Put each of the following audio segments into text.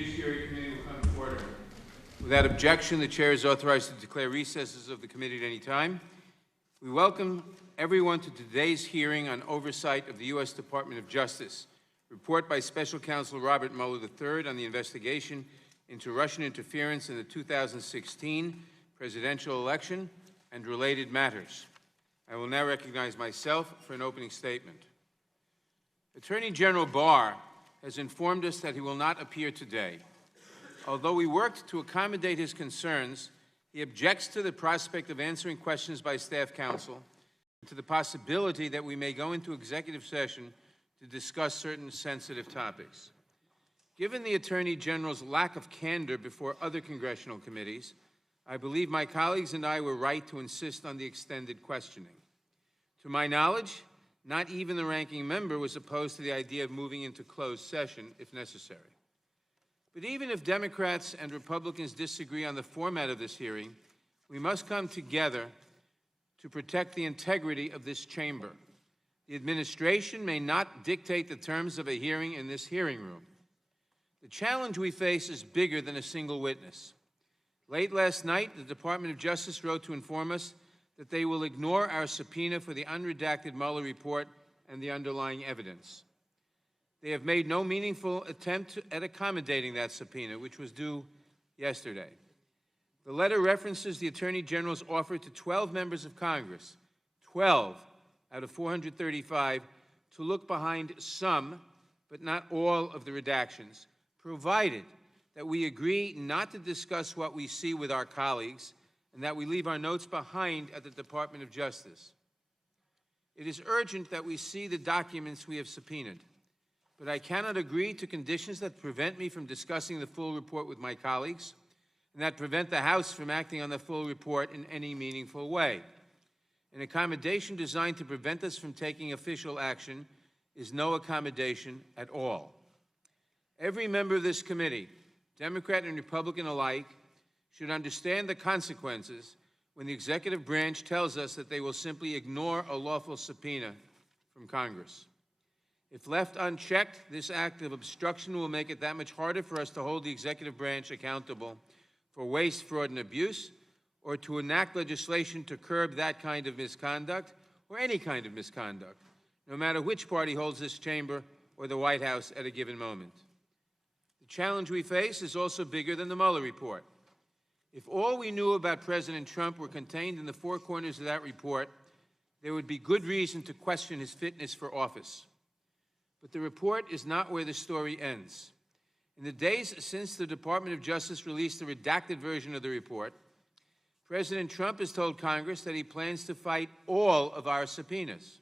Judiciary Committee will come to order. Without objection, the chair is authorized to declare recesses of the committee at any time. We welcome everyone to today's hearing on oversight of the U.S. Department of Justice, report by Special Counsel Robert Mueller III on the investigation into Russian interference in the 2016 presidential election and related matters. I will now recognize myself for an opening statement. Attorney General Barr has informed us that he will not appear today. Although we worked to accommodate his concerns, he objects to the prospect of answering questions by staff counsel and to the possibility that we may go into executive session to discuss certain sensitive topics. Given the Attorney General's lack of candor before other congressional committees, I believe my colleagues and I were right to insist on the extended questioning. To my knowledge, not even the ranking member was opposed to the idea of moving into closed session if necessary. But even if Democrats and Republicans disagree on the format of this hearing, we must come together to protect the integrity of this chamber. The administration may not dictate the terms of a hearing in this hearing room. The challenge we face is bigger than a single witness. Late last night, the Department of Justice wrote to inform us that they will ignore our subpoena for the unredacted Mueller report and the underlying evidence. They have made no meaningful attempt at accommodating that subpoena, which was due yesterday. The letter references the Attorney General's offer to 12 members of Congress, 12 out of 435, to look behind some, but not all, of the redactions, provided that we agree not to discuss what we see with our colleagues and that we leave our notes behind at the Department of Justice. It is urgent that we see the documents we have subpoenaed, but I cannot agree to conditions that prevent me from discussing the full report with my colleagues and that prevent the House from acting on the full report in any meaningful way. An accommodation designed to prevent us from taking official action is no accommodation at all. Every member of this committee, Democrat and Republican alike, should understand the consequences when the executive branch tells us that they will simply ignore a lawful subpoena from Congress. If left unchecked, this act of obstruction will make it that much harder for us to hold the executive branch accountable for waste, fraud, and abuse, or to enact legislation to curb that kind of misconduct, or any kind of misconduct, no matter which party holds this chamber or the White House at a given moment. The challenge we face is also bigger than the Mueller report. If all we knew about President Trump were contained in the four corners of that report, there would be good reason to question his fitness for office. But the report is not where the story ends. In the days since the Department of Justice released the redacted version of the report, President Trump has told Congress that he plans to fight all of our subpoenas.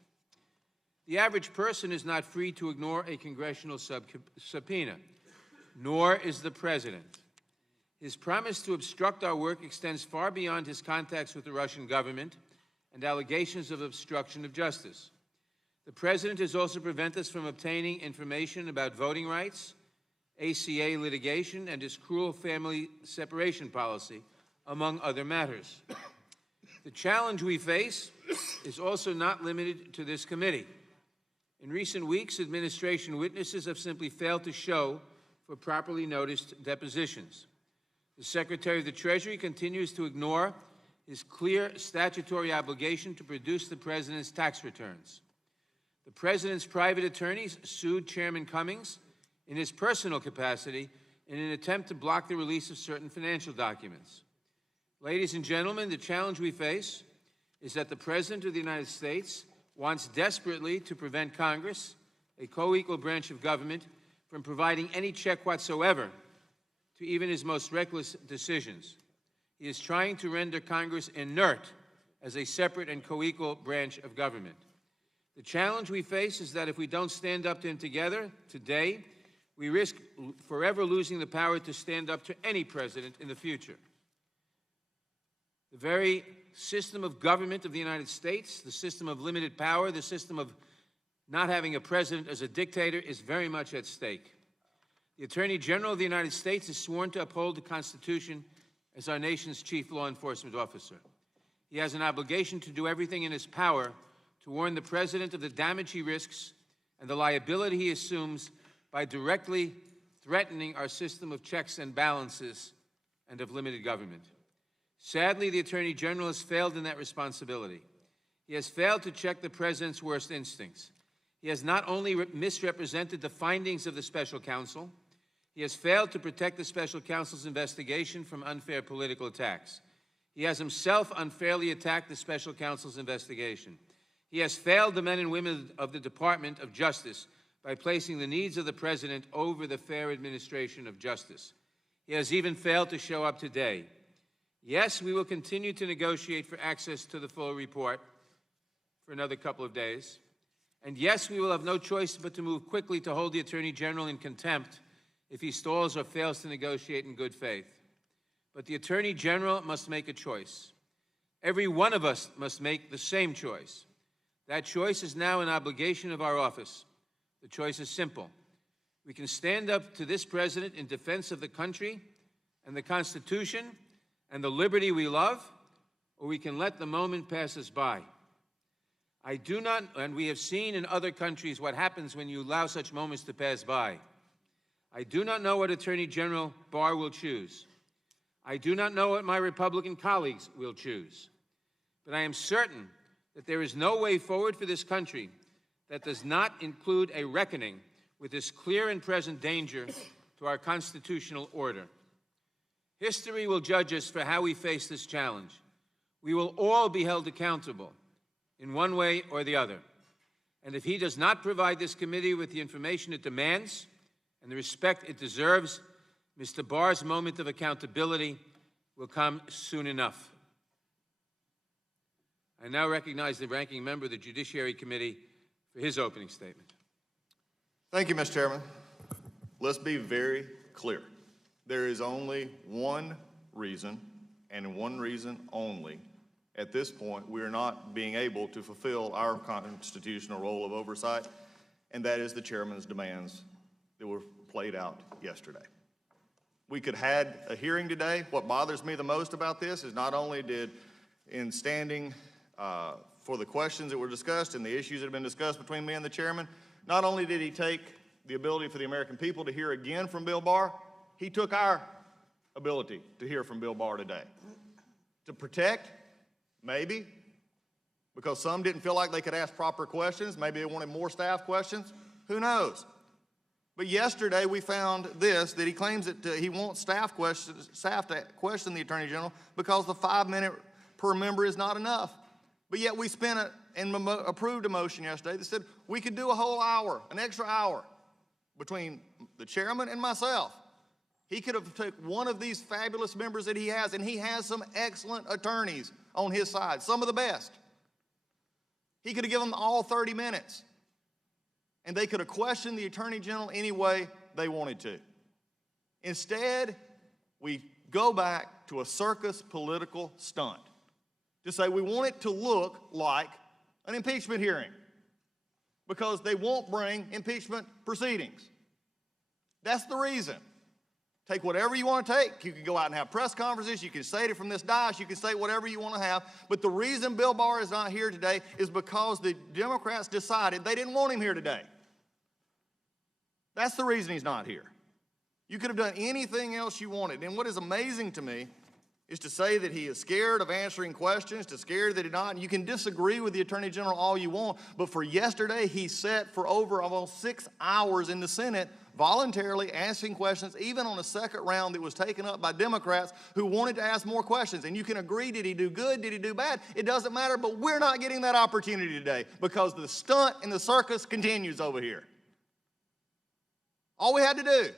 The average person is not free to ignore a congressional subpoena, nor is the president. His promise to obstruct our work extends far beyond his contacts with the Russian government and allegations of obstruction of justice. The president has also prevented us from obtaining information about voting rights, ACA litigation, and his cruel family separation policy, among other matters. The challenge we face is also not limited to this committee. In recent weeks, administration witnesses have simply failed to show for properly noticed depositions. The Secretary of the Treasury continues to ignore his clear statutory obligation to produce the president's tax returns. The president's private attorneys sued Chairman Cummings in his personal capacity in an attempt to block the release of certain financial documents. Ladies and gentlemen, the challenge we face is that the President of the United States wants desperately to prevent Congress, a co-equal branch of government, from providing any check whatsoever to even his most reckless decisions. He is trying to render Congress inert as a separate and co-equal branch of government. The challenge we face is that if we don't stand up to him together today, we risk forever losing the power to stand up to any president in the future. The very system of government of the United States, the system of limited power, the system of not having a president as a dictator is very much at stake. The Attorney General of the United States is sworn to uphold the Constitution as our nation's chief law enforcement officer. He has an obligation to do everything in his power to warn the president of the damage he risks and the liability he assumes by directly threatening our system of checks and balances and of limited government. Sadly, the Attorney General has failed in that responsibility. He has failed to check the president's worst instincts. He has not only misrepresented the findings of the special counsel, he has failed to protect the special counsel's investigation from unfair political attacks. He has himself unfairly attacked the special counsel's investigation. He has failed the men and women of the Department of Justice by placing the needs of the president over the fair administration of justice. He has even failed to show up today. Yes, we will continue to negotiate for access to the full report for another couple of days. And yes, we will have no choice but to move quickly to hold the Attorney General in contempt if he stalls or fails to negotiate in good faith. But the Attorney General must make a choice. Every one of us must make the same choice. That choice is now an obligation of our office. The choice is simple. We can stand up to this president in defense of the country and the Constitution and the liberty we love, or we can let the moment pass us by. I do not, and we have seen in other countries what happens when you allow such moments to pass by. I do not know what Attorney General Barr will choose. I do not know what my Republican colleagues will choose. But I am certain that there is no way forward for this country that does not include a reckoning with this clear and present danger to our constitutional order. History will judge us for how we face this challenge. We will all be held accountable in one way or the other. And if he does not provide this committee with the information it demands and the respect it deserves, Mr. Barr's moment of accountability will come soon enough. I now recognize the ranking member of the Judiciary Committee for his opening statement. Thank you, Mr. Chairman. Let's be very clear. There is only one reason, and one reason only, at this point, we are not being able to fulfill our constitutional role of oversight, and that is the chairman's demands that were played out yesterday. We could have had a hearing today. What bothers me the most about this is not only did, in standing for the questions that were discussed and the issues that have been discussed between me and the chairman, not only did he take the ability for the American people to hear again from Bill Barr, he took our ability to hear from Bill Barr today. To protect, maybe, because some didn't feel like they could ask proper questions. Maybe they wanted more staff questions. Who knows? But yesterday we found this, that he claims that he wants staff to question the Attorney General because the 5 minute per member is not enough. But yet we spent and approved a motion yesterday that said we could do a whole hour, an extra hour, between the chairman and myself. He could have took one of these fabulous members that he has, and he has some excellent attorneys on his side, some of the best. He could have given them all 30 minutes, and they could have questioned the Attorney General any way they wanted to. Instead, we go back to a circus political stunt to say we want it to look like an impeachment hearing because they won't bring impeachment proceedings. That's the reason. Take whatever you want to take. You can go out and have press conferences. You can say it from this dais. You can say whatever you want to have. But the reason Bill Barr is not here today is because the Democrats decided they didn't want him here today. That's the reason he's not here. You could have done anything else you wanted. And what is amazing to me is to say that he is scared of answering questions, to scared that he's not. And you can disagree with the Attorney General all you want, but for yesterday, he sat for over almost 6 hours in the Senate voluntarily asking questions, even on a second round that was taken up by Democrats who wanted to ask more questions. And you can agree, did he do good, did he do bad? It doesn't matter, but we're not getting that opportunity today because the stunt and the circus continues over here. All we had to do,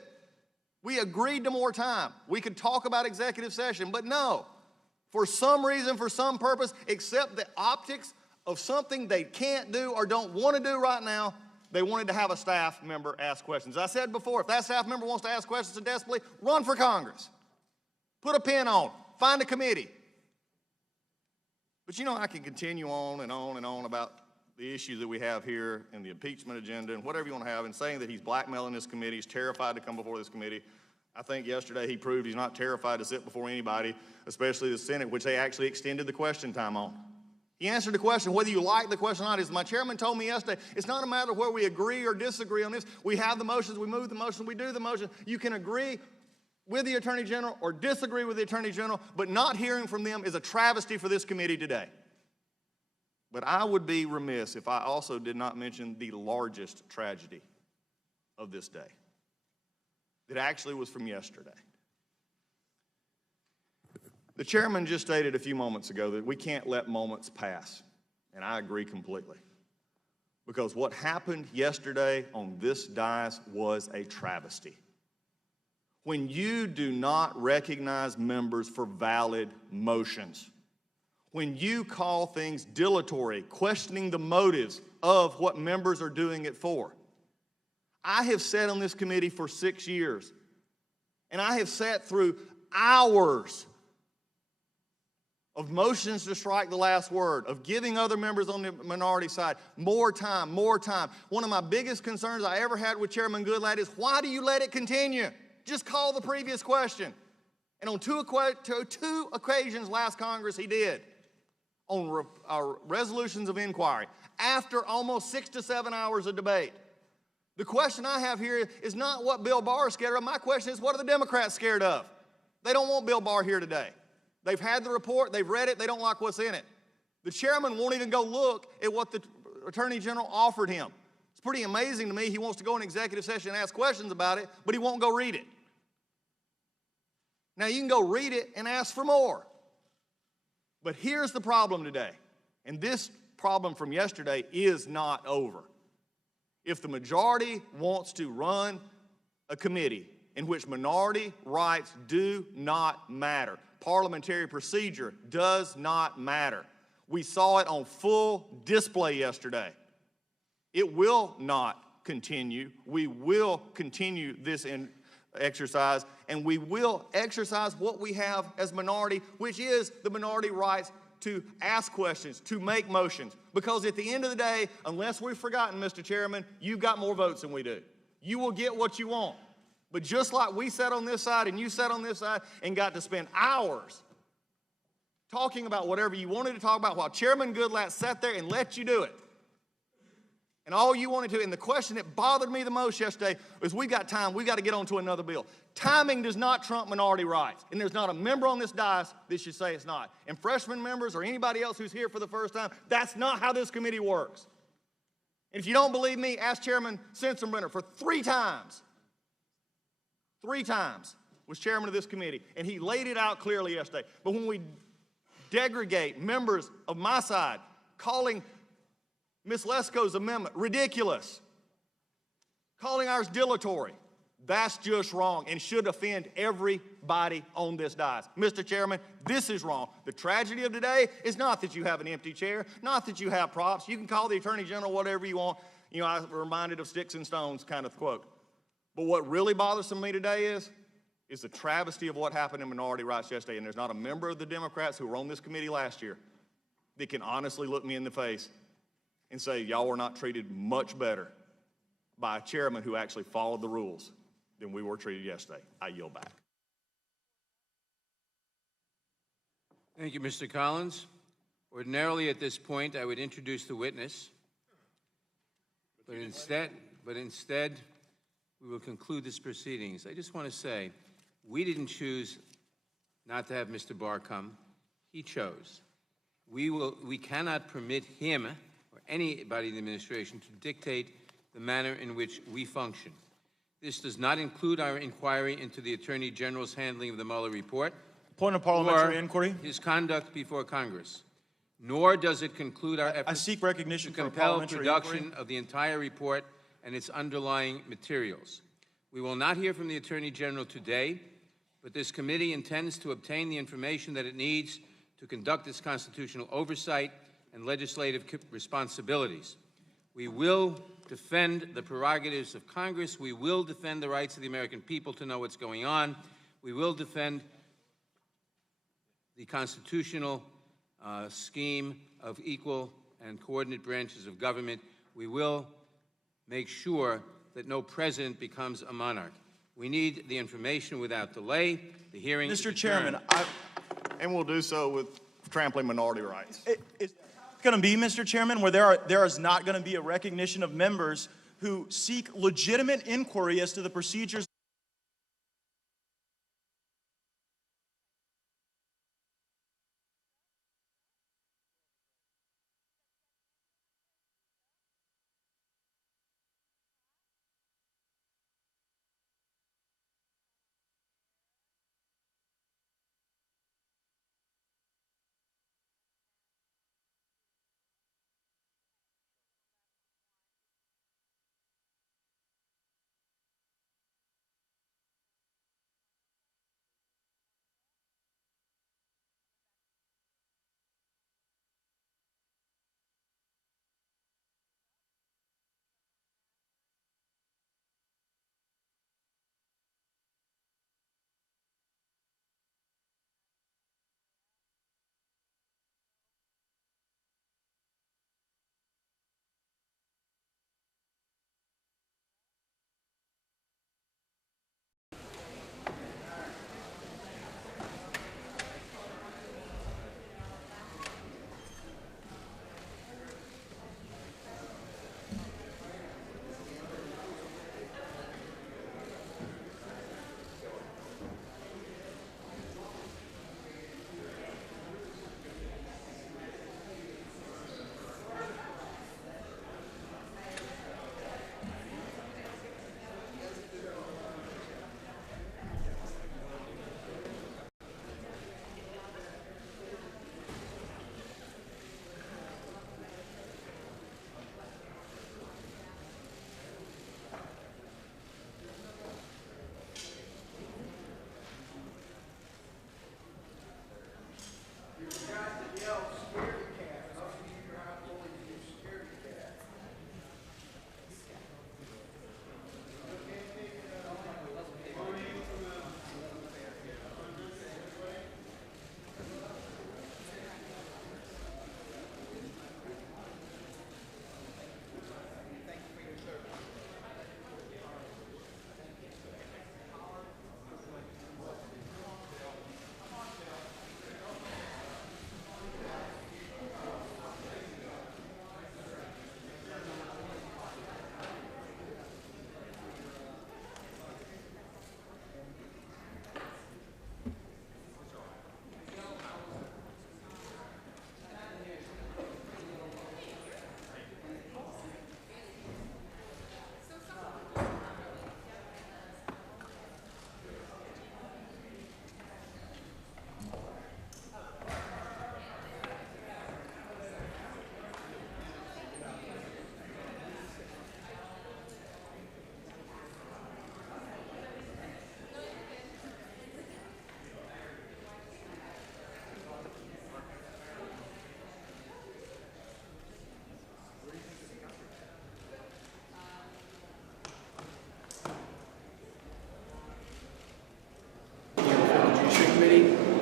we agreed to more time. We could talk about executive session, but no. For some reason, for some purpose, except the optics of something they can't do or don't want to do right now, they wanted to have a staff member ask questions. As I said before, if that staff member wants to ask questions so desperately, run for Congress. Put a pin on, find a committee. But you know, I can continue on and on and on about the issues that we have here and the impeachment agenda and whatever you want to have, and saying that he's blackmailing this committee, he's terrified to come before this committee. I think yesterday he proved he's not terrified to sit before anybody, especially the Senate, which they actually extended the question time on. He answered the question, whether you like the question or not. As my chairman told me yesterday, it's not a matter of where we agree or disagree on this. We have the motions, we move the motion, we do the motion. You can agree with the Attorney General or disagree with the Attorney General, but not hearing from them is a travesty for this committee today. But I would be remiss if I also did not mention the largest tragedy of this day. That actually was from yesterday. The chairman just stated a few moments ago that we can't let moments pass, and I agree completely. Because what happened yesterday on this dais was a travesty. When you do not recognize members for valid motions, when you call things dilatory, questioning the motives of what members are doing it for. I have sat on this committee for 6 years, and I have sat through hours of motions to strike the last word, of giving other members on the minority side more time, more time. One of my biggest concerns I ever had with Chairman Goodlatte is, why do you let it continue? Just call the previous question. And on two occasions last Congress he did, on resolutions of inquiry, after almost 6 to 7 hours of debate. The question I have here is not what Bill Barr is scared of. My question is, what are the Democrats scared of? They don't want Bill Barr here today. They've had the report, they've read it, they don't like what's in it. The chairman won't even go look at what the Attorney General offered him. It's pretty amazing to me. He wants to go in executive session and ask questions about it, but he won't go read it. Now, you can go read it and ask for more. But here's the problem today, and this problem from yesterday is not over. If the majority wants to run a committee in which minority rights do not matter, parliamentary procedure does not matter, we saw it on full display yesterday. It will not continue. We will continue this exercise, and we will exercise what we have as minority, which is the minority rights to ask questions, to make motions. Because at the end of the day, unless we've forgotten, Mr. Chairman, you've got more votes than we do. You will get what you want. But just like we sat on this side and you sat on this side and got to spend hours talking about whatever you wanted to talk about while Chairman Goodlatte sat there and let you do it. And all you wanted to, and the question that bothered me the most yesterday was, we got time, we got to get on to another bill. Timing does not trump minority rights. And there's not a member on this dais that should say it's not. And freshman members or anybody else who's here for the first time, that's not how this committee works. And if you don't believe me, ask Chairman Sensenbrenner. For 3 times was chairman of this committee, and he laid it out clearly yesterday. But when we degrade members of my side, calling Ms. Lesko's amendment ridiculous, calling ours dilatory, that's just wrong and should offend everybody on this dais. Mr. Chairman, this is wrong. The tragedy of today is not that you have an empty chair, not that you have props. You can call the Attorney General whatever you want. You know, I'm reminded of sticks and stones kind of quote. But what really bothers me today is the travesty of what happened in minority rights yesterday. And there's not a member of the Democrats who were on this committee last year that can honestly look me in the face and say, y'all were not treated much better by a chairman who actually followed the rules than we were treated yesterday. I yield back. Thank you, Mr. Collins. Ordinarily at this point, I would introduce the witness, but instead, we will conclude this proceedings. I just want to say, we didn't choose not to have Mr. Barr come. He chose. We cannot permit him or anybody in the administration to dictate the manner in which we function. This does not include our inquiry into the Attorney General's handling of the Mueller report, point of parliamentary inquiry, his conduct before Congress, nor does it conclude our efforts I seek recognition to for compel parliamentary production inquiry. of the entire report and its underlying materials. We will not hear from the Attorney General today, but this committee intends to obtain the information that it needs to conduct its constitutional oversight and legislative responsibilities. We will defend the prerogatives of Congress. We will defend the rights of the American people to know what's going on. We will defend the constitutional scheme of equal and coordinate branches of government. We will make sure that no president becomes a monarch. We need the information without delay. The hearing is Mr. Chairman, adjourned. And we'll do so with trampling minority rights. It's going to be, Mr. Chairman, where there is not going to be a recognition of members who seek legitimate inquiry as to the procedures.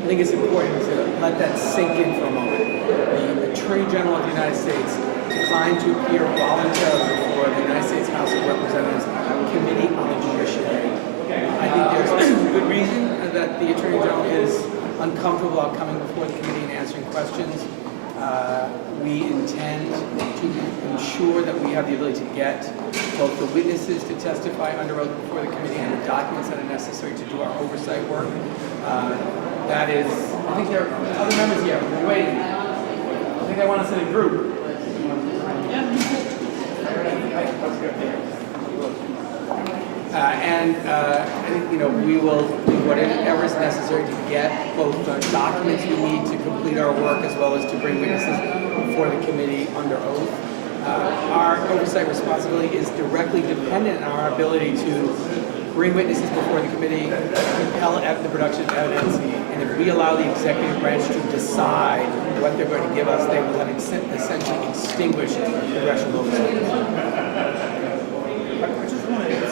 I think it's important to let that sink in for a moment. The Attorney General of the United States declined to appear voluntarily before the United States House of Representatives Committee on the Judiciary. I think there's good reason that the Attorney General is uncomfortable about coming before the committee and answering questions. We intend to ensure that we have the ability to get both the witnesses to testify under oath before the committee and the documents that are necessary to do our oversight work. That is, I think there are other members here. We're waiting. I think they want us in a group. I think, we will do whatever is necessary to get both the documents we need to complete our work as well as to bring witnesses before the committee under oath. Our oversight responsibility is directly dependent on our ability to bring witnesses before the committee, compel the production of evidence, and if we allow the executive branch to decide what they're going to give us, they will have essentially extinguished congressional oversight.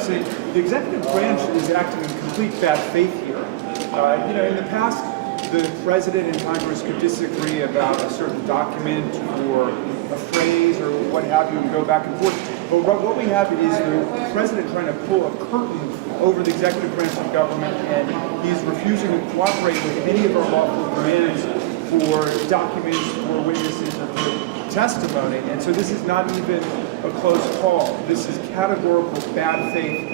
say the executive branch is acting in complete bad faith here. In the past, the president and Congress could disagree about a certain document or a phrase or what have you and go back and forth. But what we have is the president trying to pull a curtain over the executive branch of government, and he's refusing to cooperate with any of our lawful demands for documents, for witnesses, or for testimony. And so this is not even a close call. This is categorical bad faith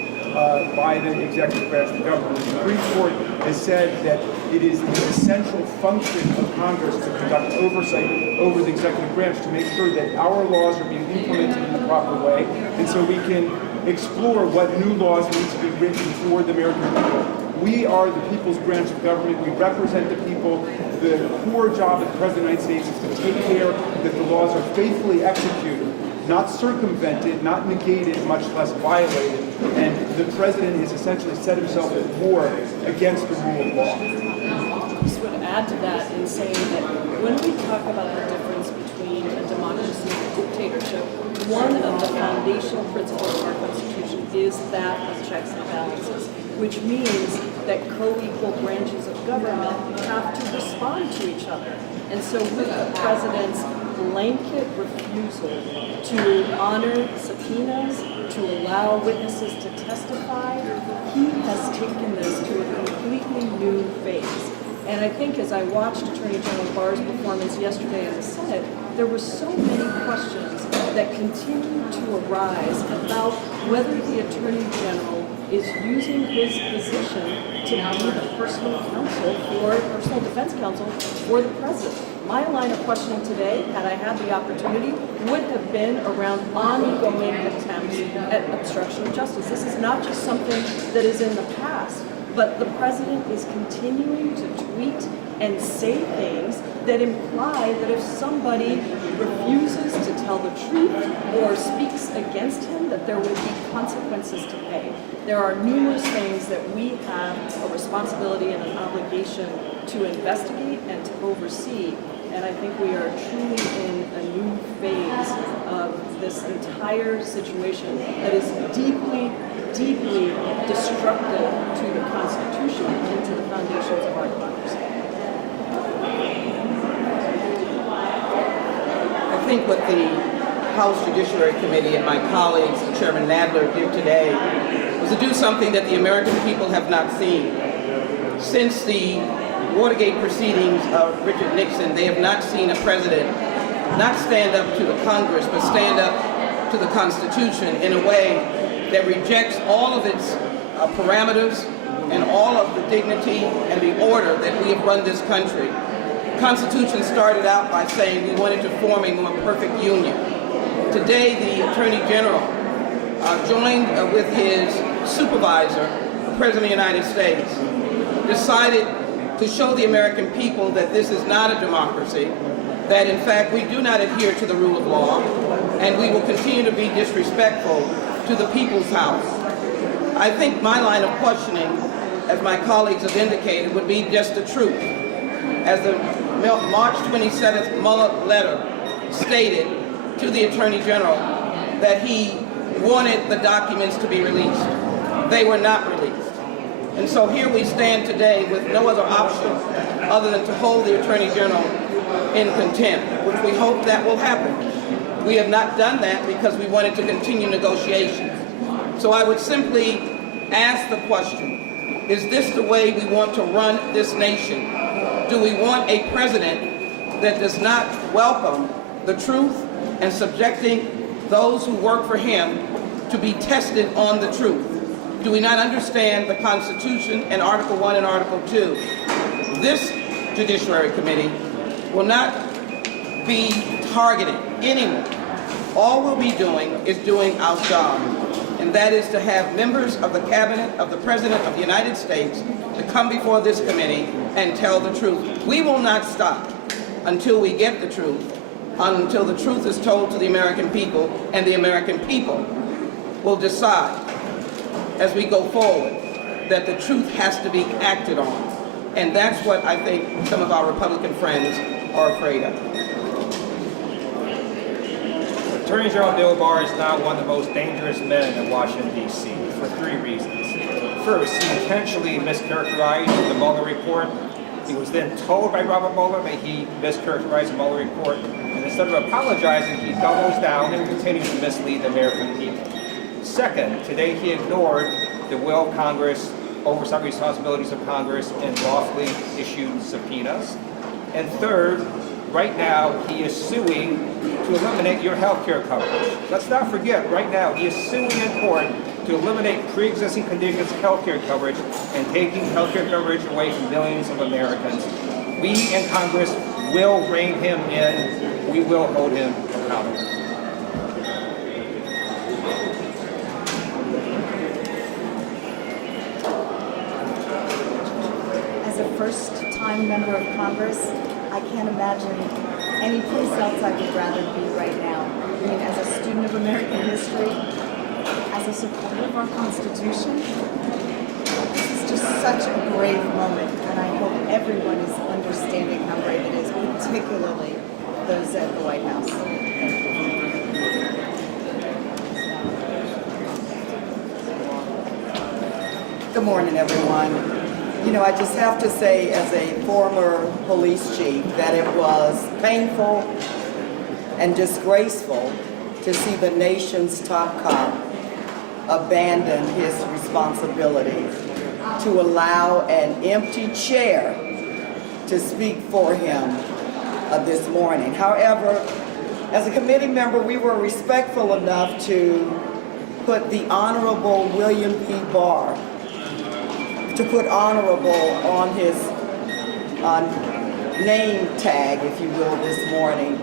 by the executive branch of the government. The Supreme Court has said that it is the essential function of Congress to conduct oversight over the executive branch to make sure that our laws are being implemented in the proper way, and so we can explore what new laws need to be written for the American people. We are the people's branch of government. We represent the people. The core job of the President of the United States is to take care that the laws are faithfully executed, not circumvented, not negated, much less violated. And the President has essentially set himself at war against the rule of law. I just would add to that in saying that when we talk about the difference between a democracy and a dictatorship, one of the foundational principles of our Constitution is that of checks and balances, which means that co-equal branches of government have to respond to each other. And so with the President's blanket refusal to honor subpoenas, to allow witnesses to testify, he has taken this to a completely new phase. And I think as I watched Attorney General Barr's performance yesterday in the Senate, there were so many questions that continue to arise about whether the Attorney General is using his position to be the personal defense counsel for the President. My line of questioning today, had I had the opportunity, would have been around ongoing attempts at obstruction of justice. This is not just something that is in the past, but the President is continuing to tweet and say things that imply that if somebody refuses to tell the truth or speaks against him, that there will be consequences to pay. There are numerous things that we have a responsibility and an obligation to investigate and to oversee. And I think we are truly in a new phase of this entire situation that is deeply, deeply destructive to the Constitution and to the foundations of our democracy. I think what the House Judiciary Committee and my colleagues, Chairman Nadler, did today was to do something that the American people have not seen. Since the Watergate proceedings of Richard Nixon, they have not seen a president not stand up to the Congress, but stand up to the Constitution in a way that rejects all of its parameters and all of the dignity and the order that we have run this country. The Constitution started out by saying we wanted to form a more perfect union. Today, the Attorney General joined with his supervisor, the President of the United States, decided to show the American people that this is not a democracy, that in fact we do not adhere to the rule of law, and we will continue to be disrespectful to the people's house. I think my line of questioning, as my colleagues have indicated, would be just the truth. As the March 27th Mueller letter stated to the Attorney General that he wanted the documents to be released. They were not released. And so here we stand today with no other option other than to hold the Attorney General in contempt, which we hope that will happen. We have not done that because we wanted to continue negotiations. So I would simply ask the question, is this the way we want to run this nation? Do we want a president that does not welcome the truth and subjecting those who work for him to be tested on the truth? Do we not understand the Constitution and Article 1 and Article 2? This Judiciary Committee will not be targeting anyone. All we'll be doing is doing our job, and that is to have members of the Cabinet of the President of the United States to come before this committee and tell the truth. We will not stop until we get the truth, until the truth is told to the American people, and the American people will decide as we go forward that the truth has to be acted on. And that's what I think some of our Republican friends are afraid of. Attorney General Bill Barr is now one of the most dangerous men in Washington, D.C. for 3 reasons. First, he intentionally mischaracterized the Mueller report. He was then told by Robert Mueller that he mischaracterized the Mueller report, and instead of apologizing, he doubles down and continues to mislead the American people. Second, today he ignored the will of Congress, oversight responsibilities of Congress, and lawfully issued subpoenas. And third, right now he is suing to eliminate your health care coverage. Let's not forget, right now he is suing in court to eliminate pre-existing conditions health care coverage and taking health care coverage away from millions of Americans. We in Congress will rein him in. We will hold him accountable. As a first-time member of Congress, I can't imagine any place else I would rather be right now. I mean, as a student of American history, as a supporter of our Constitution, this is just such a brave moment, and I hope everyone is understanding how brave it is, particularly those at the White House. Thank you. Good morning, everyone. You know, I just have to say, as a former police chief, that it was painful and disgraceful to see the nation's top cop abandon his responsibilities to allow an empty chair to speak for him this morning. However, as a committee member, we were respectful enough to put the Honorable William P. Barr, to put honorable on his name tag, if you will, this morning.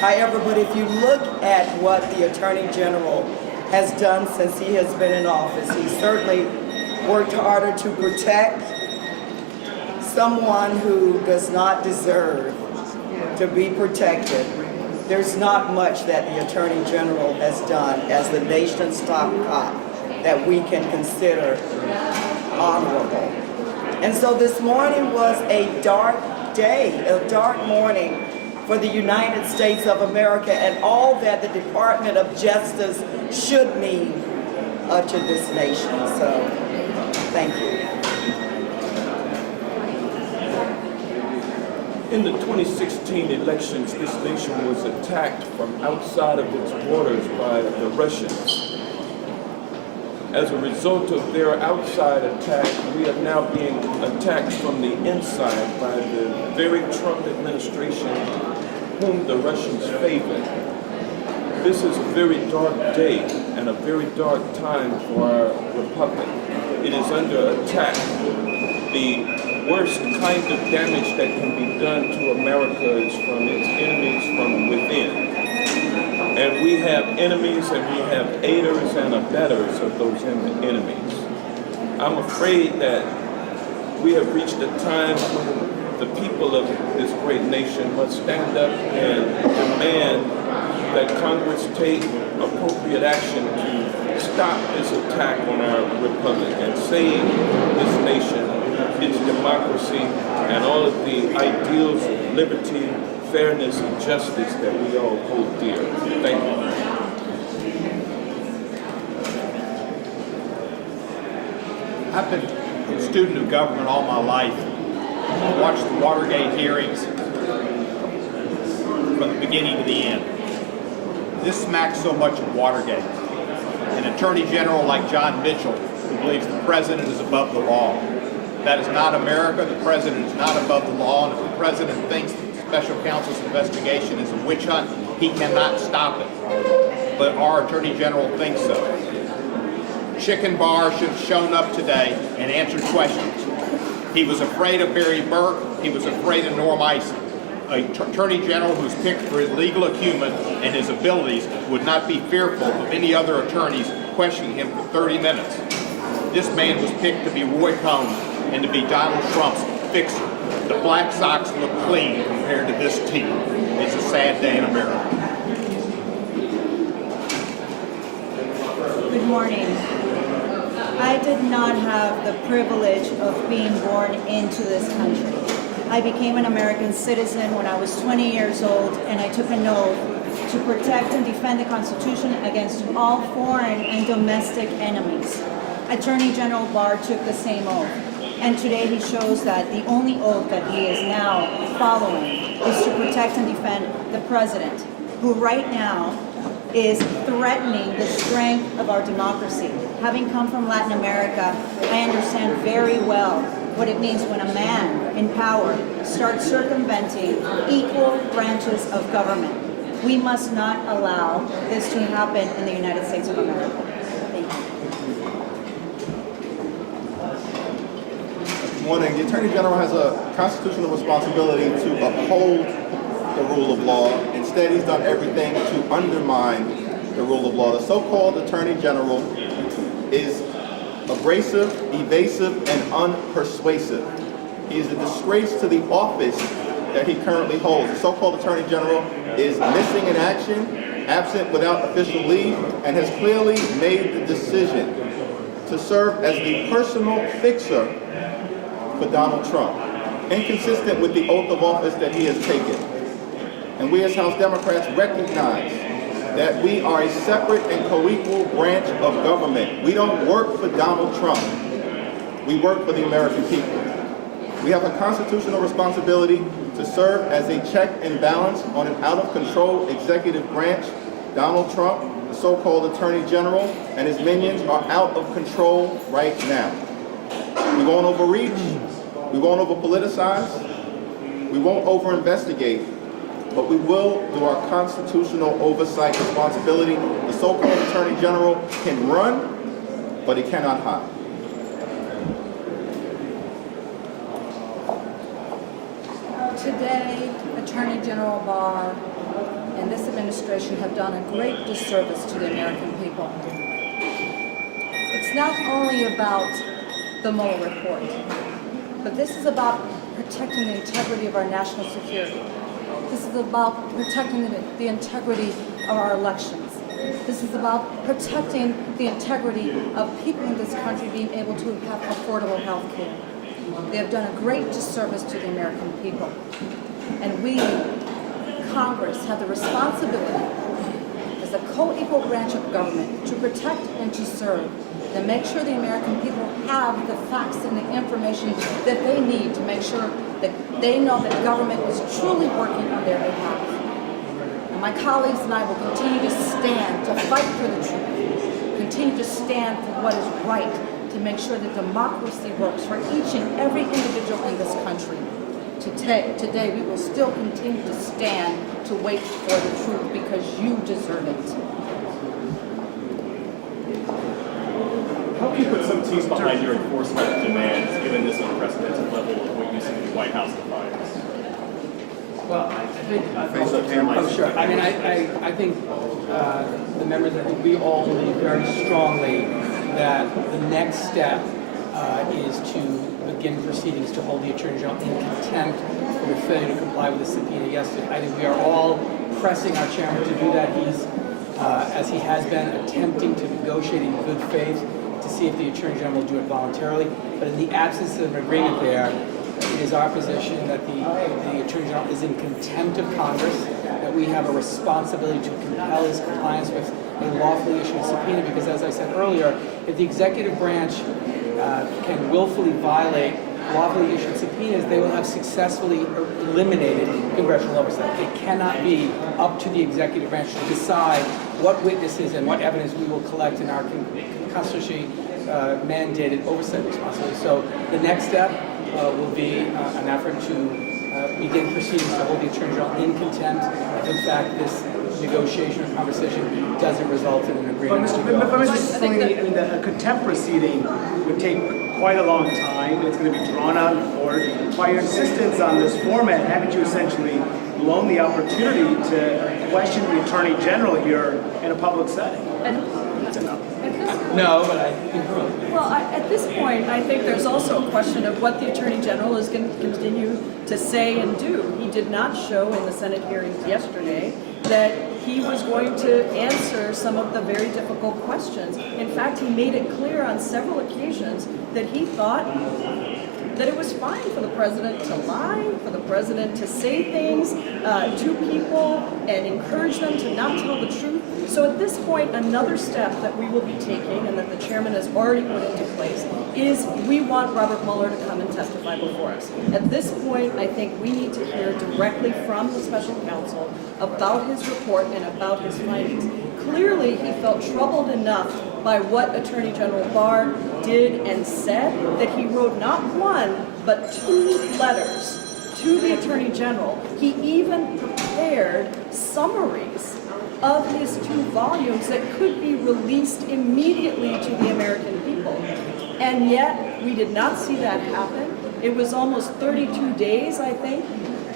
However, but if you look at what the Attorney General has done since he has been in office, he certainly worked harder to protect someone who does not deserve to be protected. There's not much that the Attorney General has done as the nation's top cop that we can consider honorable. And so this morning was a dark day, a dark morning for the United States of America and all that the Department of Justice should mean to this nation. So, thank you. In the 2016 elections, this nation was attacked from outside of its borders by the Russians. As a result of their outside attack, we are now being attacked from the inside by the very Trump administration whom the Russians favor. This is a very dark day and a very dark time for our republic. It is under attack. The worst kind of damage that can be done to America is from its enemies from within. And we have enemies and we have aiders and abettors of those enemies. I'm afraid that we have reached a time when the people of this great nation must stand up and demand that Congress take appropriate action to stop this attack on our republic and save this nation, its democracy, and all of the ideals of liberty, fairness, and justice that we all hold dear. Thank you. I've been a student of government all my life. I watched the Watergate hearings from the beginning to the end. This smacks so much of Watergate. An attorney general like John Mitchell, who believes the president is above the law. That is not America. The president is not above the law, and if the president thinks that the special counsel's investigation is a witch hunt, he cannot stop it. But our attorney general thinks so. Chicken Barr should have shown up today and answered questions. He was afraid of Barry Burke. He was afraid of Norm Ison. An attorney general who's picked for his legal acumen and his abilities would not be fearful of any other attorneys questioning him for 30 minutes. This man was picked to be Roy Cohn and to be Donald Trump's fixer. The Black Sox look clean compared to this team. It's a sad day in America. Good morning. I did not have the privilege of being born into this country. I became an American citizen when I was 20 years old, and I took an oath to protect and defend the Constitution against all foreign and domestic enemies. Attorney General Barr took the same oath. And today he shows that the only oath that he is now following is to protect and defend the president, who right now is threatening the strength of our democracy. Having come from Latin America, I understand very well what it means when a man in power starts circumventing equal branches of government. We must not allow this to happen in the United States of America. Thank you. Morning. The Attorney General has a constitutional responsibility to uphold the rule of law. Instead, he's done everything to undermine the rule of law. The so-called Attorney General is abrasive, evasive, and unpersuasive. He is a disgrace to the office that he currently holds. The so-called Attorney General is missing in action, absent without official leave, and has clearly made the decision to serve as the personal fixer for Donald Trump, inconsistent with the oath of office that he has taken. And we as House Democrats recognize that we are a separate and co-equal branch of government. We don't work for Donald Trump. We work for the American people. We have a constitutional responsibility to serve as a check and balance on an out-of-control executive branch. Donald Trump, the so-called Attorney General, and his minions are out of control right now. We won't overreach. We won't over-politicize. We won't over-investigate. But we will do our constitutional oversight responsibility. The so-called Attorney General can run, but he cannot hide. Today, Attorney General Barr and this administration have done a great disservice to the American people. It's not only about the Mueller report, but this is about protecting the integrity of our national security. This is about protecting the integrity of our elections. This is about protecting the integrity of people in this country being able to have affordable health care. They have done a great disservice to the American people. And we, Congress, have the responsibility as a co-equal branch of government to protect and to serve and make sure the American people have the facts and the information that they need to make sure that they know that government is truly working on their behalf. And my colleagues and I will continue to stand, to fight for the truth, continue to stand for what is right, to make sure that democracy works for each and every individual in this country. Today we will still continue to stand to wait for the truth because you deserve it. How can you put some teeth behind your enforcement demands given this unprecedented level of what you see the White House defiance? Well, I think, sure. I mean, I think the members, I think we all believe very strongly that the next step is to begin proceedings to hold the Attorney General in contempt for the failure to comply with the subpoena yesterday. I think we are all pressing our chairman to do that. He's, as he has been, attempting to negotiate in good faith to see if the Attorney General will do it voluntarily. But in the absence of an agreement there, it is our position that the Attorney General is in contempt of Congress, that we have a responsibility to compel his compliance with a lawfully issued subpoena, because as I said earlier, if the executive branch can willfully violate lawfully issued subpoenas, they will have successfully eliminated congressional oversight. It cannot be up to the executive branch to decide what witnesses and what evidence we will collect in our constitutionally mandated oversight responsibility. So the next step will be an effort to begin proceedings to hold the Attorney General in contempt if in fact this negotiation or conversation doesn't result in an agreement. But Mr. Cicilline, I mean, a contempt proceeding would take quite a long time. It's going to be drawn out in court. By your insistence on this format, haven't you essentially blown the opportunity to question the Attorney General here in a public setting? No, but I... Well, at this point, I think there's also a question of what the Attorney General is going to continue to say and do. He did not show in the Senate hearings yesterday that he was going to answer some of the very difficult questions. In fact, he made it clear on several occasions that he thought that it was fine for the president to lie, for the president to say things to people and encourage them to not tell the truth. So at this point, another step that we will be taking and that the chairman has already put into place is we want Robert Mueller to come and testify before us. At this point, I think we need to hear directly from the special counsel about his report and about his findings. Clearly, he felt troubled enough by what Attorney General Barr did and said that he wrote not one, but 2 letters to the Attorney General. He even prepared summaries of his 2 volumes that could be released immediately to the American people. And yet, we did not see that happen. It was almost 32 days, I think,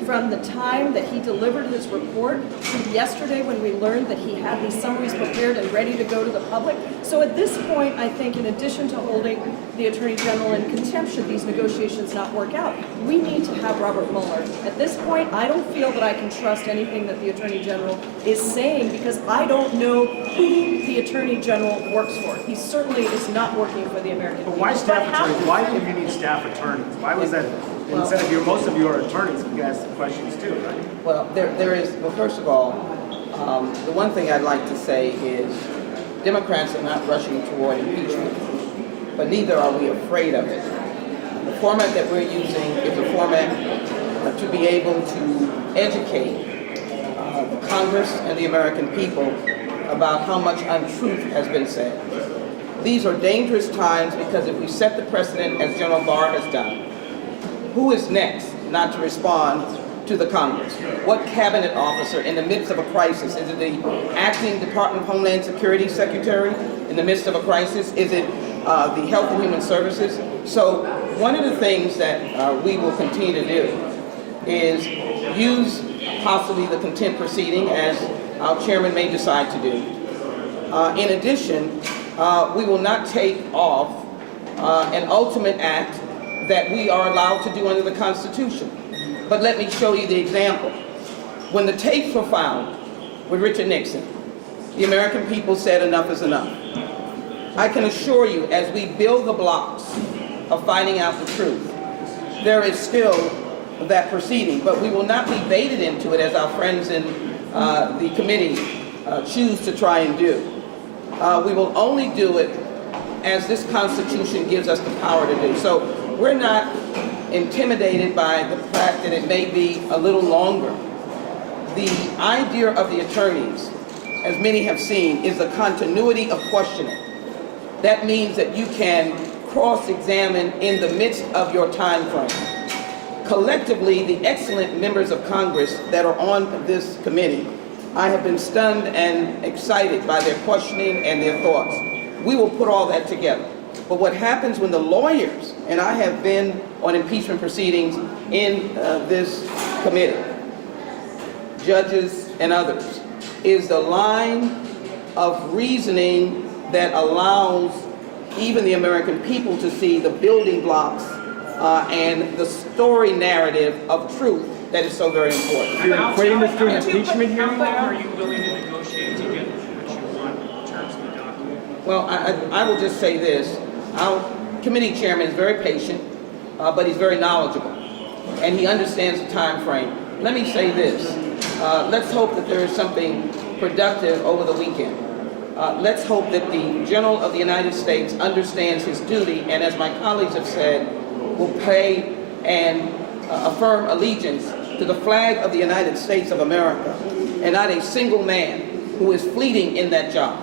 from the time that he delivered his report to yesterday when we learned that he had these summaries prepared and ready to go to the public. So at this point, I think in addition to holding the Attorney General in contempt should these negotiations not work out, we need to have Robert Mueller. At this point, I don't feel that I can trust anything that the Attorney General is saying because I don't know who the Attorney General works for. He certainly is not working for the American people. But why staff attorneys? Why did you need staff attorneys? Why was that? Instead of most of your attorneys, you can ask the questions too, right? Well, well, first of all, the one thing I'd like to say is Democrats are not rushing toward impeachment, but neither are we afraid of it. The format that we're using is a format to be able to educate the Congress and the American people about how much untruth has been said. These are dangerous times because if we set the precedent as General Barr has done, who is next not to respond to the Congress? What cabinet officer in the midst of a crisis? Is it the acting Department of Homeland Security Secretary in the midst of a crisis? Is it the Health and Human Services? So one of the things that we will continue to do is use possibly the contempt proceeding as our chairman may decide to do. In addition, we will not take off an ultimate act that we are allowed to do under the Constitution. But let me show you the example. When the tapes were found with Richard Nixon, the American people said enough is enough. I can assure you, as we build the blocks of finding out the truth, there is still that proceeding, but we will not be baited into it as our friends in the committee choose to try and do. We will only do it as this Constitution gives us the power to do. So we're not intimidated by the fact that it may be a little longer. The idea of the attorneys, as many have seen, is the continuity of questioning. That means that you can cross-examine in the midst of your time frame. Collectively, the excellent members of Congress that are on this committee, I have been stunned and excited by their questioning and their thoughts. We will put all that together. But what happens when the lawyers, and I have been on impeachment proceedings in this committee, judges and others, is the line of reasoning that allows even the American people to see the building blocks and the story narrative of truth that is so very important. You're equating this to an impeachment hearing now? Are you willing to negotiate to get what you want in terms of the document? Well, I will just say this. Our committee chairman is very patient, but he's very knowledgeable, and he understands the time frame. Let me say this. Let's hope that there is something productive over the weekend. Let's hope that the General of the United States understands his duty, and as my colleagues have said, will pay and affirm allegiance to the flag of the United States of America, and not a single man who is fleeting in that job.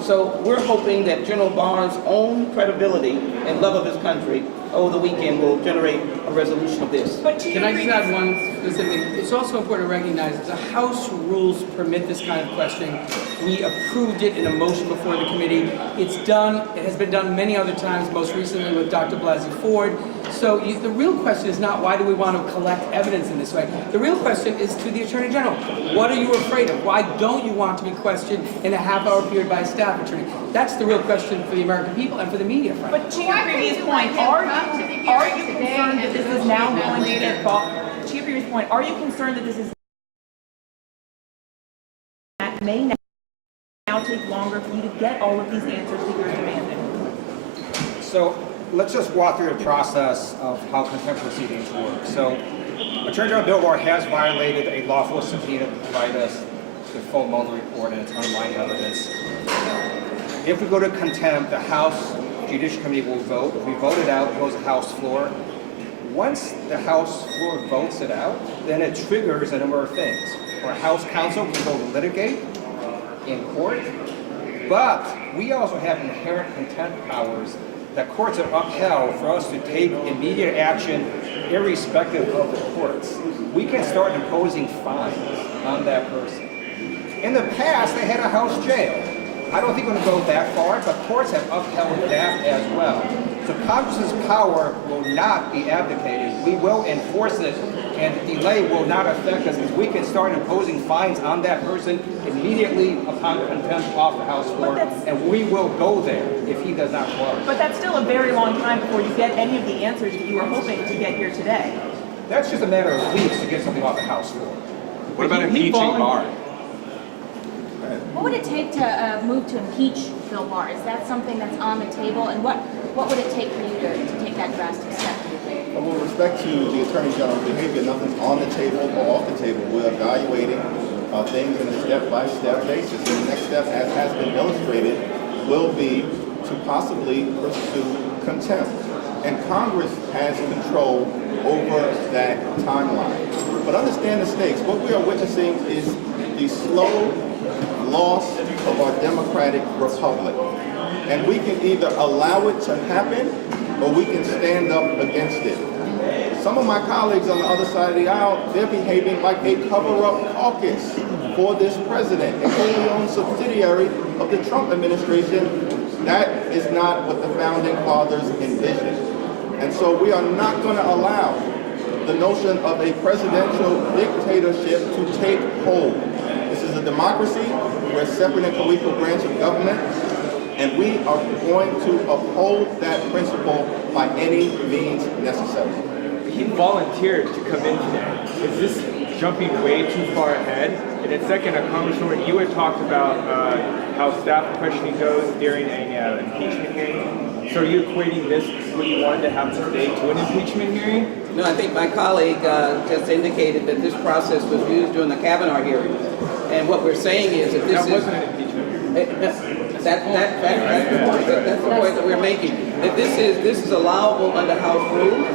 So we're hoping that General Barr's own credibility and love of his country over the weekend will generate a resolution of this. Can I just add one specific? It's also important to recognize that the House rules permit this kind of questioning. We approved it in a motion before the committee. It's done. It has been done many other times, most recently with Dr. Blasey Ford. So the real question is not why do we want to collect evidence in this way. The real question is to the Attorney General. What are you afraid of? Why don't you want to be questioned in a half-hour period by a staff attorney? That's the real question for the American people and for the media, frankly. But to your previous point, are you concerned that this is now going to get fought? To your previous point, are you concerned that this is that may now take longer for you to get all of these answers that you're demanding? So let's just walk through the process of how contempt proceedings work. So, Attorney General Bill Barr has violated a lawful subpoena to provide us the full Mueller report and its underlying evidence. If we go to contempt, the House Judiciary Committee will vote. If we vote it out, it goes to the House floor. Once the House floor votes it out, then it triggers a number of things. Our House counsel can go litigate in court, but we also have inherent contempt powers that courts have upheld for us to take immediate action irrespective of the courts. We can start imposing fines on that person. In the past, they had a house jail. I don't think we're going to go that far, but courts have upheld that as well. So Congress's power will not be abdicated. We will enforce it, and the delay will not affect us, because we can start imposing fines on that person immediately upon contempt off the House floor, and we will go there if he does not cooperate. But that's still a very long time before you get any of the answers that you were hoping to get here today. That's just a matter of weeks to get something off the House floor. What about impeaching Barr? What would it take to move to impeach Bill Barr? Is that something that's on the table? And what would it take for you to take that drastic step? Well, with respect to the Attorney General's behavior, nothing's on the table or off the table. We're evaluating things in a step-by-step basis. And the next step, as has been illustrated, will be to possibly pursue contempt. And Congress has control over that timeline. But understand the stakes. What we are witnessing is the slow loss of our democratic republic. And we can either allow it to happen or we can stand up against it. Some of my colleagues on the other side of the aisle, they're behaving like a cover-up caucus for this president, a wholly owned subsidiary of the Trump administration. That is not what the founding fathers envisioned. And so we are not going to allow the notion of a presidential dictatorship to take hold. This is a democracy. We're a separate and co-equal branch of government, and we are going to uphold that principle by any means necessary. He volunteered to come in today. Is this jumping way too far ahead? And then second, Congresswoman, you had talked about how staff questioning goes during an impeachment hearing. So are you equating this, what you wanted to happen today, to an impeachment hearing? No, I think my colleague just indicated that this process was used during the Kavanaugh hearing. And what we're saying is that this wasn't an impeachment hearing. That's the point that we're making. That this is allowable under House rules.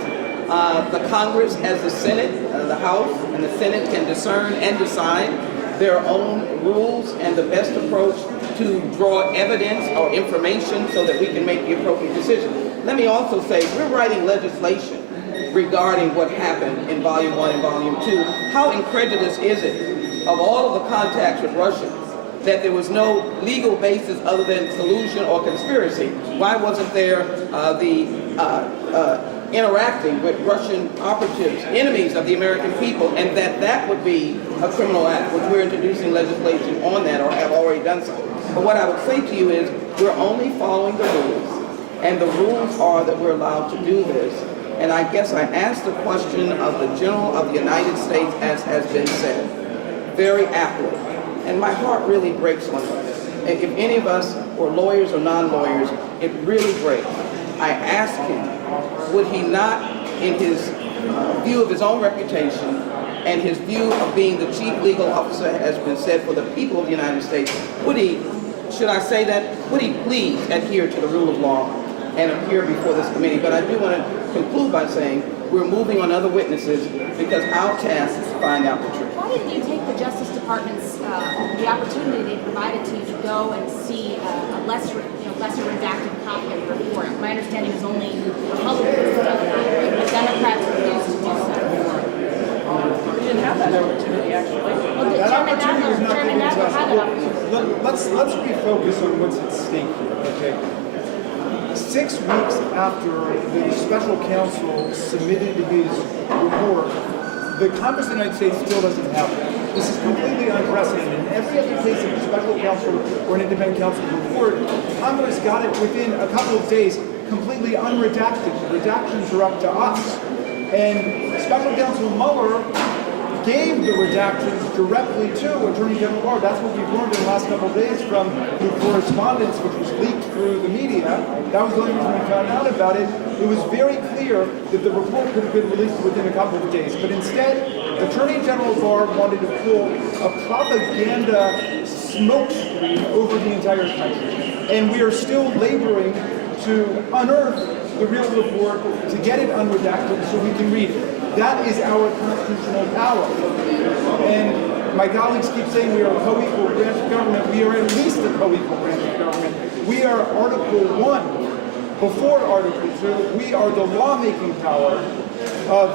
The Congress, as the Senate, the House and the Senate can discern and decide their own rules and the best approach to draw evidence or information so that we can make the appropriate decision. Let me also say, we're writing legislation regarding what happened in Volume 1 and Volume 2. How incredulous is it, of all of the contacts with Russians, that there was no legal basis other than collusion or conspiracy? Why wasn't there interacting with Russian operatives, enemies of the American people, and that would be a criminal act, which we're introducing legislation on that or have already done so. But what I would say to you is we're only following the rules, and the rules are that we're allowed to do this. And I guess I asked the question of the General of the United States, as has been said, very aptly. And my heart really breaks on this. And if any of us were lawyers or non-lawyers, it really breaks. I asked him, would he not, in his view of his own reputation and his view of being the chief legal officer, has been said, for the people of the United States, would he, should I say that, would he please adhere to the rule of law and appear before this committee? But I do want to conclude by saying we're moving on other witnesses because our task is to find out the truth. Why didn't you take the Justice Department's the opportunity they provided to you to go and see a lesser redacted copy of the report? My understanding is only Republicans have done that. The Democrats refused to do so. We didn't have that opportunity, actually. Well, That opportunity was not Chairman given to Nadler had that opportunity. us. Let's refocus on what's at stake here, okay? 6 weeks after the special counsel submitted his report, the Congress of the United States still doesn't have it. This is completely unprecedented. In every other case of a special counsel or an independent counsel report, Congress got it within a couple of days, completely unredacted. The redactions are up to us. And special counsel Mueller gave the redactions directly to Attorney General Barr. That's what we've learned in the last couple of days from the correspondence which was leaked through the media. That was the only reason we found out about it. It was very clear that the report could have been released within a couple of days, but instead, Attorney General Barr wanted to pull a propaganda smokescreen over the entire country. And we are still laboring to unearth the real report, to get it unredacted so we can read it. That is our constitutional power. And my colleagues keep saying we are a co-equal branch of government. We are at least a co-equal branch of government. We are Article 1 before Article 2. We are the lawmaking power of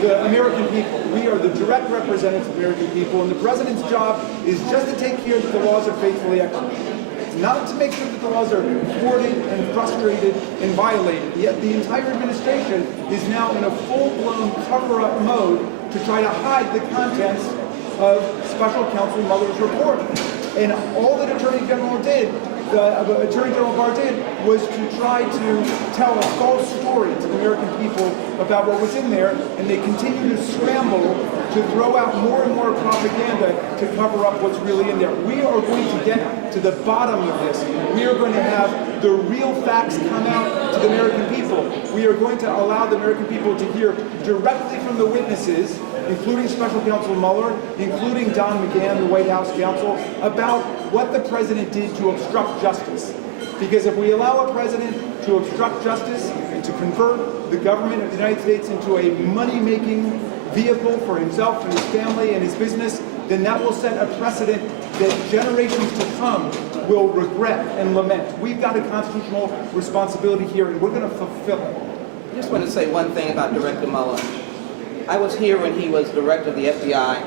the American people. We are the direct representatives of the American people, and the president's job is just to take care that the laws are faithfully executed. Not to make sure that the laws are thwarted and frustrated and violated. Yet the entire administration is now in a full-blown cover-up mode to try to hide the contents of Special Counsel Mueller's report. And all that Attorney General Barr did was to try to tell a false story to the American people about what was in there, and they continue to scramble to throw out more and more propaganda to cover up what's really in there. We are going to get to the bottom of this. We are going to have the real facts come out to the American people. We are going to allow the American people to hear directly from the witnesses, including Special Counsel Mueller, including Don McGahn, the White House counsel, about what the president did to obstruct justice. Because if we allow a president to obstruct justice and to convert the government of the United States into a money-making vehicle for himself and his family and his business, then that will set a precedent that generations to come will regret and lament. We've got a constitutional responsibility here, and we're going to fulfill it. I just want to say one thing about Director Mueller. I was here when he was director of the FBI,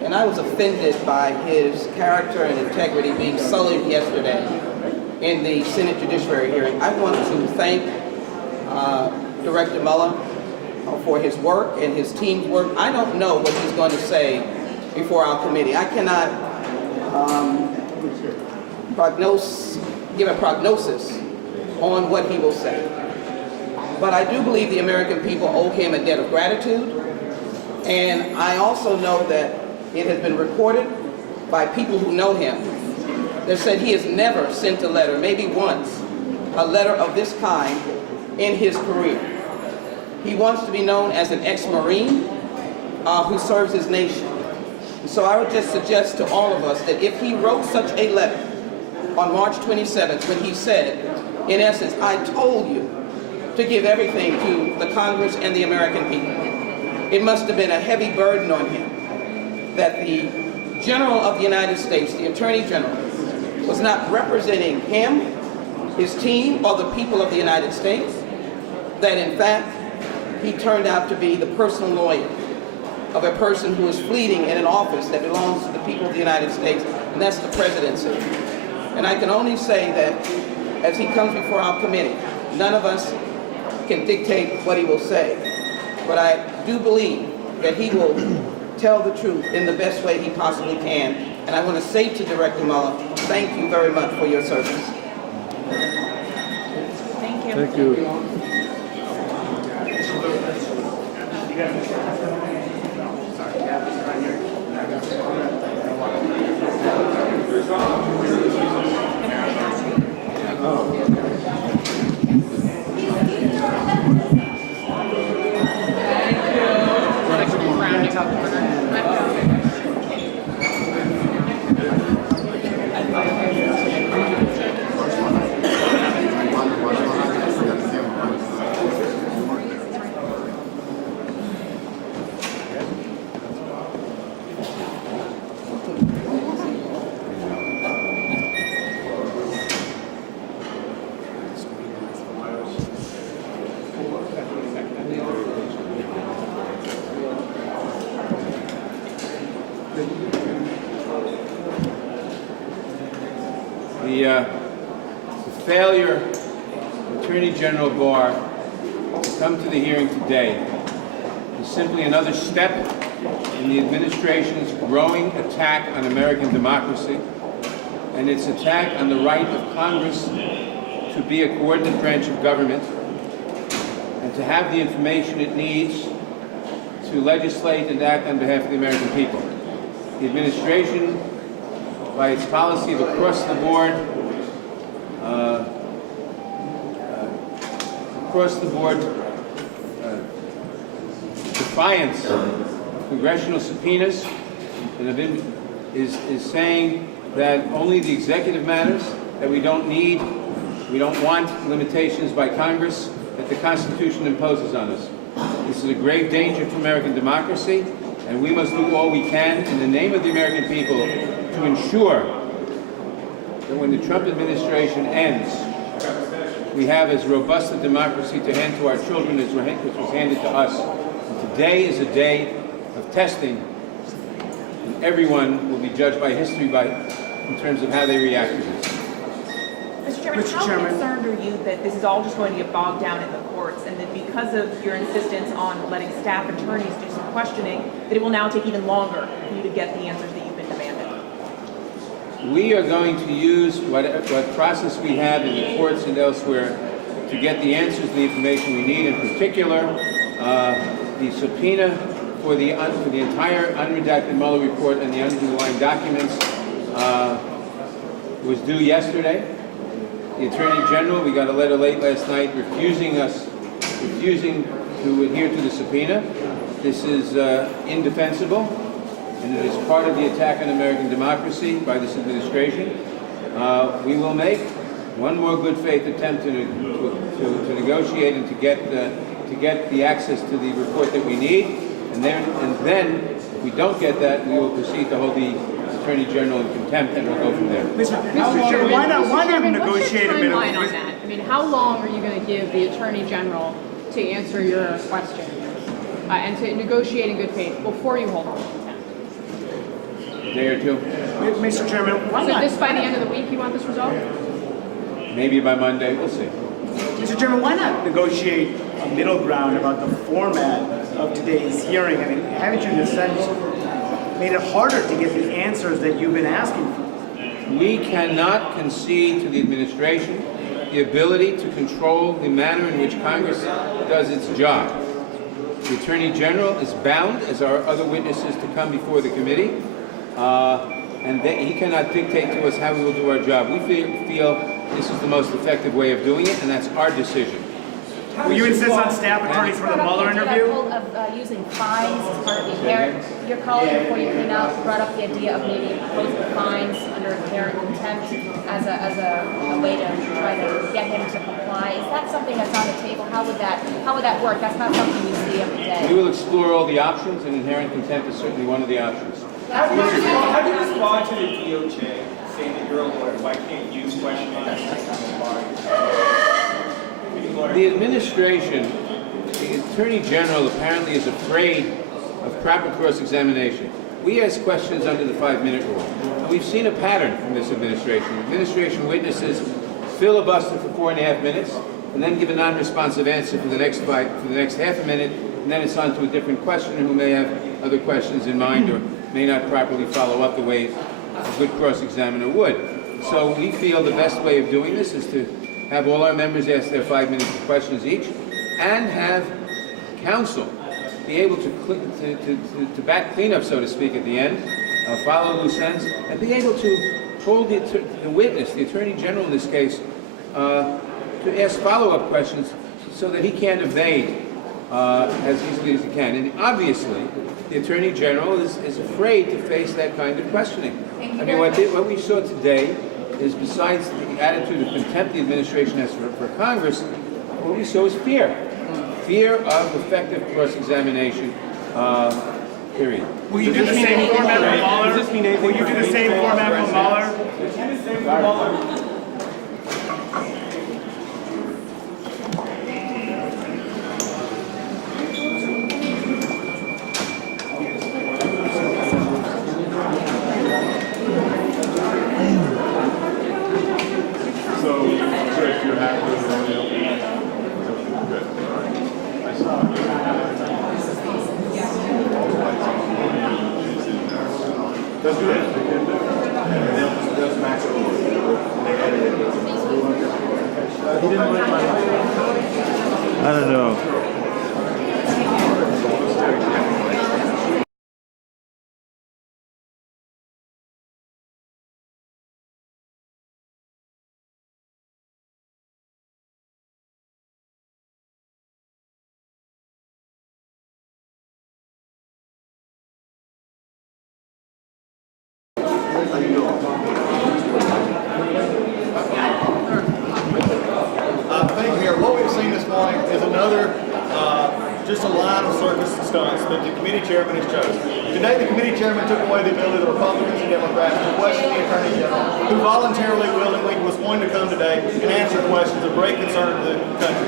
and I was offended by his character and integrity being sullied yesterday in the Senate Judiciary hearing. I want to thank Director Mueller for his work and his team's work. I don't know what he's going to say before our committee. I cannot give a prognosis on what he will say. But I do believe the American people owe him a debt of gratitude. And I also know that it has been reported by people who know him that said he has never sent a letter, maybe once, a letter of this kind in his career. He wants to be known as an ex-Marine who serves his nation. So I would just suggest to all of us that if he wrote such a letter on March 27th when he said, in essence, I told you to give everything to the Congress and the American people, it must have been a heavy burden on him that the General of the United States, the Attorney General, was not representing him, his team, or the people of the United States, that in fact, he turned out to be the personal lawyer of a person who is fleeing in an office that belongs to the people of the United States, and that's the presidency. And I can only say that as he comes before our committee, none of us can dictate what he will say, but I do believe that he will tell the truth in the best way he possibly can. And I want to say to Director Mueller, thank you very much for your service. Thank you. Thank you. The failure of Attorney General Barr to come to the hearing today is simply another step in the administration's growing attack on American democracy and its attack on the right of Congress to be a coordinate branch of government and to have the information it needs to to legislate and act on behalf of the American people. The administration, by its policy of across-the-board defiance of congressional subpoenas and is saying that only the executive matters, that we don't want limitations by Congress that the Constitution imposes on us. This is a grave danger for American democracy, and we must do all we can in the name of the American people to ensure that when the Trump administration ends, we have as robust a democracy to hand to our children as was handed to us. And today is a day of testing, and everyone will be judged by history in terms of how they react to this. Mr. Chairman, how concerned are you that this is all just going to get bogged down in the courts, and that because of your insistence on letting staff attorneys do some questioning, that it will now take even longer for you to get the answers that you've been demanding? We are going to use what process we have in the courts and elsewhere to get the answers, the information we need. In particular, the subpoena for the entire unredacted Mueller report and the underlying documents was due yesterday. The Attorney General, we got a letter late last night refusing to adhere to the subpoena. This is indefensible, and it is part of the attack on American democracy by this administration. We will make one more good faith attempt to negotiate and to get the access to the report that we need, and then if we don't get that, we will proceed to hold the Attorney General in contempt, and we'll go from there. Mr. Chairman, why not negotiate a bit of... What's your timeline on that? I mean, how long are you going to give the Attorney General to answer your question and to negotiate in good faith before you hold on to contempt? A day or two. Mr. Chairman, why not? So this by the end of the week, you want this resolved? Maybe by Monday, we'll see. Mr. Chairman, why not negotiate a middle ground about the format of today's hearing? I mean, haven't you in a sense made it harder to get the answers that you've been asking for? We cannot concede to the administration the ability to control the manner in which Congress does its job. The Attorney General is bound, as are other witnesses, to come before the committee, and he cannot dictate to us how we will do our job. We feel this is the most effective way of doing it, and that's our decision. Will you insist on staff attorneys for the Mueller interview? Of using fines as part of the inherent, your colleague before you came out brought up the idea of maybe imposing fines under inherent contempt as a way to try to get him to comply. Is that something that's on the table? How would that work? That's not something you see every day. We will explore all the options, and inherent contempt is certainly one of the options. How do you respond to the DOJ saying that you're a lawyer? Why can't you question The administration, the Attorney General apparently is afraid of proper cross-examination. We ask questions under the 5-minute rule, and we've seen a pattern from this administration. Administration witnesses filibuster for 4.5 minutes, and then give a non-responsive answer for the next half a minute, and then it's on to a different questioner who may have other questions in mind or may not properly follow up the way a good cross-examiner would. So we feel the best way of doing this is to have all our members ask their 5 minutes of questions each, and have counsel be able to back cleanup, so to speak, at the end, follow loose ends, and be able to hold the witness, the Attorney General in this case, to ask follow-up questions so that he can't evade as easily as he can. And obviously, the Attorney General is afraid to face that kind of questioning. I mean, what we saw today is, besides the attitude of contempt the administration has for Congress, what we saw is fear. Fear of effective cross-examination, period. Will you do the same format for Mueller? Will you do the same format for Mueller? I don't know. just a line of circus stunts that the committee chairman has chosen. Today, the committee chairman took away the ability of the Republicans and Democrats to question the Attorney General, who voluntarily, willingly was going to come today and answer questions of great concern to the country.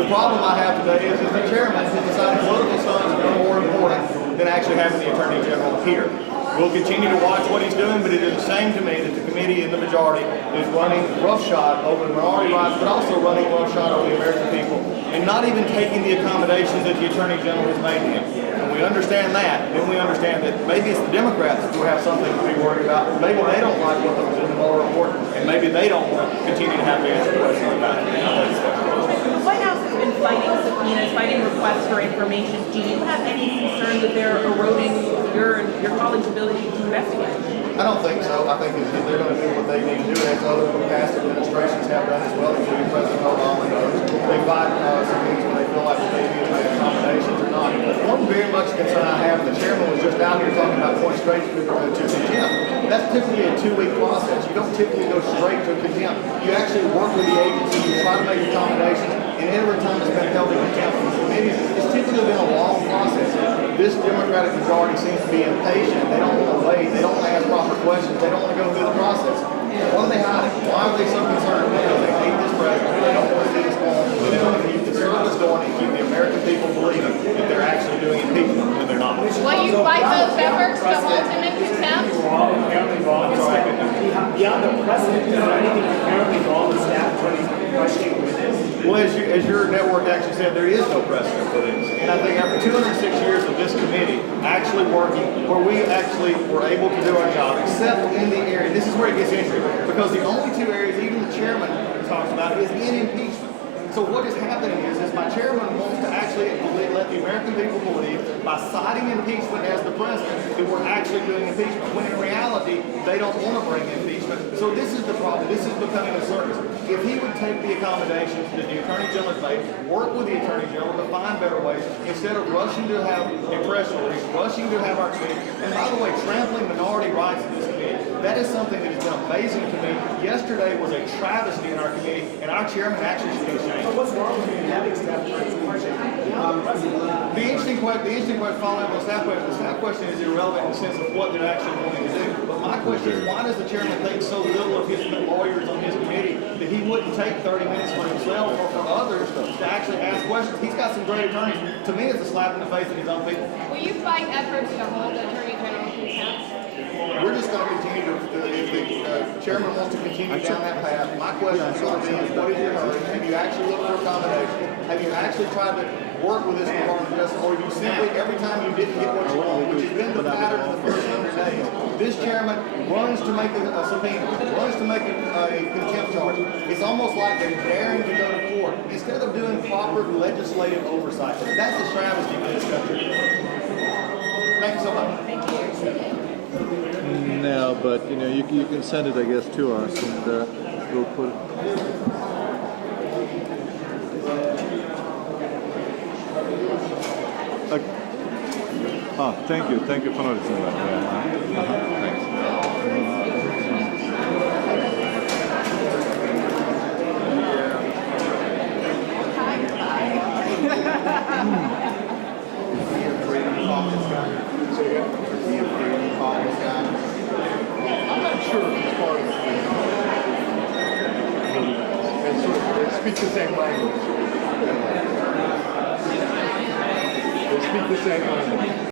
The problem I have today is the chairman has decided political stunts are more important than actually having the Attorney General here. We'll continue to watch what he's doing, but it is the same to me that the committee and the majority is running roughshod over the minority rights, but also running roughshod over the American people, and not even taking the accommodations that the Attorney General has made to him. And we understand that, then we understand that maybe it's the Democrats who have something to be worried about. Maybe they don't like what was in the Mueller report, and maybe they don't want to continue to have to answer questions about it. The White House has been fighting subpoenas, fighting requests for information. Do you have any concern that they're eroding your colleagues' ability to investigate? I don't think so. I think that they're going to do what they need to do, as other past administrations have done as well, including President Obama and others. They fight subpoenas when they feel like they need to make accommodations or not. One very much concern I have, and the chairman was just out here talking about going straight to contempt. That's typically a 2-week process. You don't typically go straight to contempt. You actually work with the agency, you try to make accommodations, and every time it's been held in contempt from committees, it's typically been a long process. This Democratic majority seems to be impatient. They don't want to wait. They don't want to ask proper questions. They don't want to go through the process. What are they hiding? Why are they so concerned? Because they hate this president. They don't want to see this going. They want to keep the service going and keep the American people believing that they're actually doing impeachment when they're not. Will you fight those efforts to hold him in contempt? Beyond the precedent, is there anything inherently wrong with staff attorneys questioning witnesses? Well, as your network actually said, there is no precedent for this. And I think after 206 years of this committee actually working, where we actually were able to do our job, except in the area, this is where it gets interesting, because the only 2 areas even the chairman talks about is in impeachment. So what is happening is my chairman wants to actually let the American people believe by citing impeachment as the president that we're actually doing impeachment, when in reality, they don't want to bring impeachment. So this is the problem. This is becoming a circus. If he would take the accommodations that the Attorney General has made, work with the Attorney General to find better ways, instead of rushing to have a press release, rushing to have our committee, and by the way, trampling minority rights in this committee, that is something that has been amazing to me. Yesterday was a travesty in our committee, and our chairman actually should be ashamed. What's wrong with having staff attorneys question? The interesting question following on the staff question is irrelevant in the sense of what they're actually wanting to do. But my question is, why does the chairman think so little of his lawyers on his committee that he wouldn't take 30 minutes for himself or for others to actually ask questions? He's got some great attorneys. To me, it's a slap in the face of his own people. Will you fight efforts to hold the Attorney General in contempt? We're just going to continue to, if the chairman wants to continue down that path, my question is going to be, what is your hurry? Have you actually looked for accommodation? Have you actually tried to work with this Department of Justice, or have you simply, every time you didn't get what you want, which has been the pattern of the first 100 days, this chairman runs to make a subpoena, runs to make a contempt charge. It's almost like they're daring to go to court instead of doing proper legislative oversight. That's the travesty for this country. Thank you so much. No, but you know, you can send it, I guess, to us, and we'll put it. Thank you for noticing that. Yeah. Thanks. I'm not sure if it's part of the and sort of speak the same language. They speak the same language.